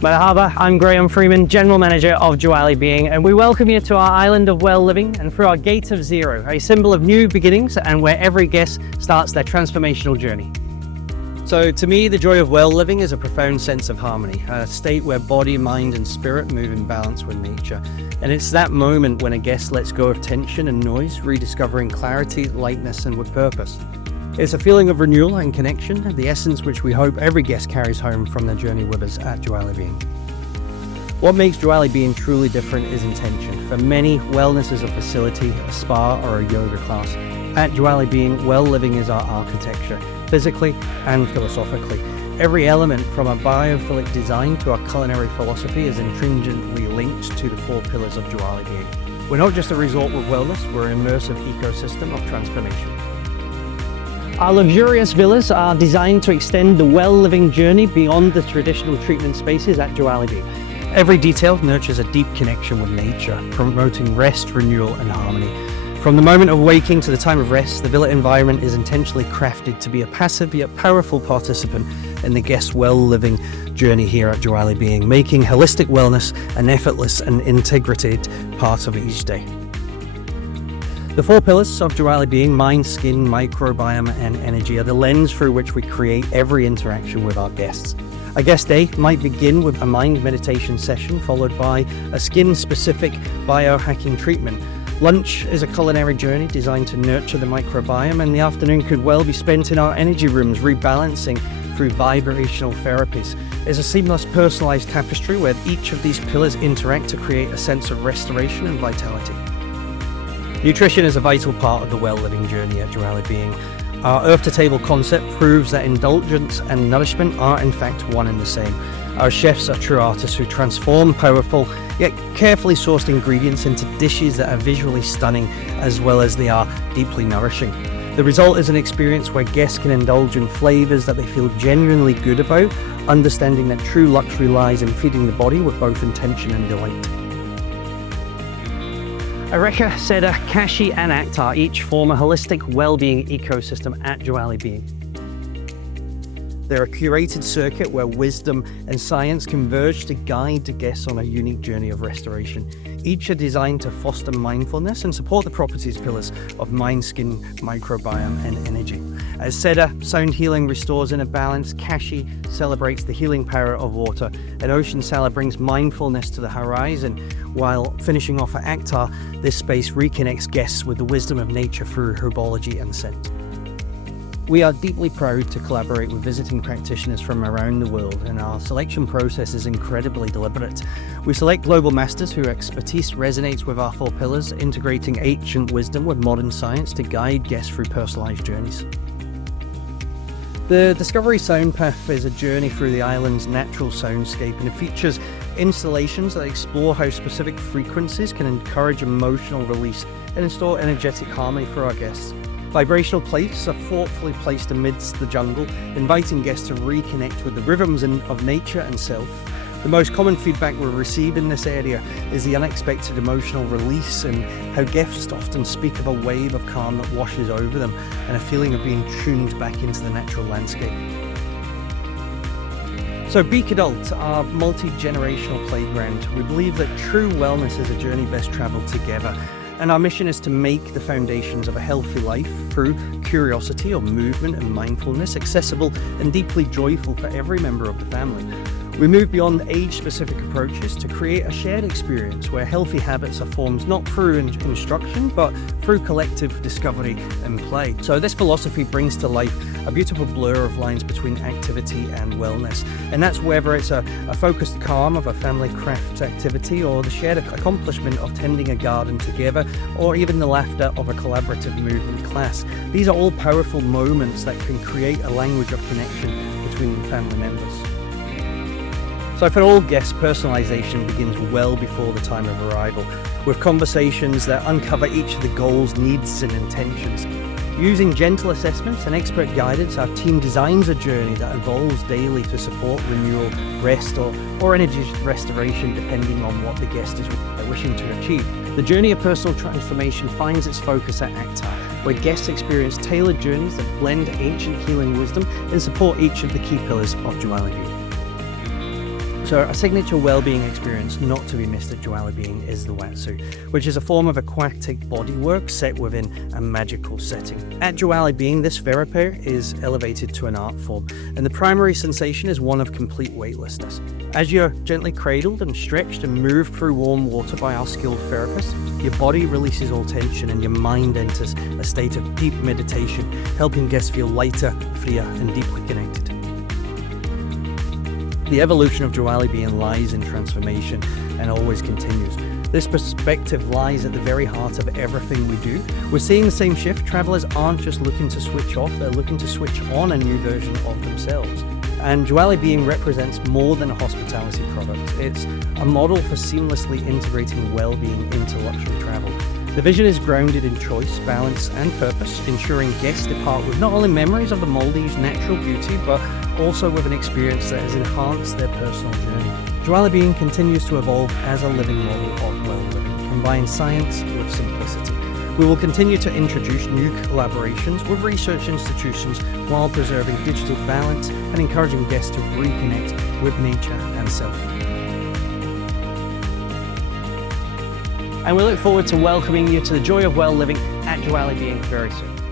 Marhaba, I'm Graeme Freeman, General Manager of JOALI Being, and we welcome you to our island of well living and through our gate of zero, a symbol of new beginnings and where every guest starts their transformational journey. So to me, the joy of well living is a profound sense of harmony, a state where body, mind and spirit move in balance with nature. And it's that moment when a guest lets go of tension and noise, rediscovering clarity, lightness and with purpose. It's a feeling of renewal and connection, the essence which we hope every guest carries home from their journey with us at JOALI Being. What makes JOALI Being truly different is intention. For many, wellness is a facility, a spa or a yoga class. At JOALI Being, well living is our architecture, physically and philosophically. Every element from our biophilic design to our culinary philosophy is intrinsically linked to the four pillars of JOALI Being. We're not just a resort with wellness, we're an immersive ecosystem of transformation. Our luxurious villas are designed to extend the well-living journey beyond the traditional treatment spaces at JOALI Being. Every detail nurtures a deep connection with nature, promoting rest, renewal and harmony. From the moment of waking to the time of rest, the villa environment is intentionally crafted to be a passive yet powerful participant in the guest's well-living journey here at JOALI Being, making holistic wellness an effortless and integrated part of each day. The four pillars of JOALI Being, mind, skin, microbiome and energy, are the lens through which we create every interaction with our guests. A guest day might begin with a mind meditation session followed by a skin-specific biohacking treatment. Lunch is a culinary journey designed to nurture the microbiome, and the afternoon could well be spent in our energy rooms rebalancing through vibrational therapies. It's a seamless personalised tapestry where each of these pillars interact to create a sense of restoration and vitality. Nutrition is a vital part of the well-living journey at JOALI Being. Our earth-to-table concept proves that indulgence and nourishment are in fact one and the same. Our chefs are true artists who transform powerful yet carefully sourced ingredients into dishes that are visually stunning as well as they are deeply nourishing. The result is an experience where guests can indulge in flavours that they feel genuinely good about, understanding that true luxury lies in feeding the body with both intention and delight. Areca, Seda, Kashi and Akhtar each form a holistic well-being ecosystem at JOALI Being. They're a curated circuit where wisdom and science converge to guide the guests on a unique journey of restoration. Each are designed to foster mindfulness and support the properties pillars of mind, skin, microbiome and energy. As Seda, sound healing restores inner balance, Kashi celebrates the healing power of water, and Ocean Salad brings mindfulness to the horizon, while finishing off at Akhtar, this space reconnects guests with the wisdom of nature through herbology and scent. We are deeply proud to collaborate with visiting practitioners from around the world, and our selection process is incredibly deliberate. We select global masters whose expertise resonates with our four pillars, integrating ancient wisdom with modern science to guide guests through personalised journeys. The Discovery Sound Path is a journey through the island's natural soundscape, and it features installations that explore how specific frequencies can encourage emotional release and install energetic harmony for our guests. Vibrational plates are thoughtfully placed amidst the jungle, inviting guests to reconnect with the rhythms of nature and self. The most common feedback we receive in this area is the unexpected emotional release and how guests often speak of a wave of calm that washes over them and a feeling of being tuned back into the natural landscape. So Beak Adult, our multi-generational playground. We believe that true wellness is a journey best travelled together. And our mission is to make the foundations of a healthy life through curiosity or movement and mindfulness accessible and deeply joyful for every member of the family. We move beyond age-specific approaches to create a shared experience where healthy habits are formed not through instruction, but through collective discovery and play. So this philosophy brings to life a beautiful blur of lines between activity and wellness. And that's whether it's a focused calm of a family craft activity, or the shared accomplishment of tending a garden together, or even the laughter of a collaborative movement class. These are all powerful moments that can create a language of connection between family members. So for all guests, personalisation begins well before the time of arrival, with conversations that uncover each of the goals, needs and intentions. Using gentle assessments and expert guidance, our team designs a journey that evolves daily to support renewal, rest or energy restoration depending on what the guest is wishing to achieve. The journey of personal transformation finds its focus at Akhtar, where guests experience tailored journeys that blend ancient healing wisdom and support each of the key pillars of JOALI Being. So a signature well-being experience not to be missed at JOALI Being is the wetsuit, which is a form of aquatic bodywork set within a magical setting. At JOALI Being, this therapy is elevated to an art form, and the primary sensation is one of complete weightlessness. As you're gently cradled and stretched and moved through warm water by our skilled therapists, your body releases all tension and your mind enters a state of deep meditation, helping guests feel lighter, freer, and deeply connected. The evolution of JOALI Being lies in transformation and always continues. This perspective lies at the very heart of everything we do. We're seeing the same shift. Travelers aren't just looking to switch off, they're looking to switch on a new version of themselves. And JOALI Being represents more than a hospitality product. It's a model for seamlessly integrating well-being into luxury travel. The vision is grounded in choice, balance, and purpose, ensuring guests depart with not only memories of the Maldives' natural beauty, but also with an experience that has enhanced their personal journey. JOALI Being continues to evolve as a living model of well-living, combining science with simplicity. We will continue to introduce new collaborations with research institutions while preserving digital balance and encouraging guests to reconnect with nature and self. And we look forward to welcoming you to the joy of well living at JOALI Being very soon.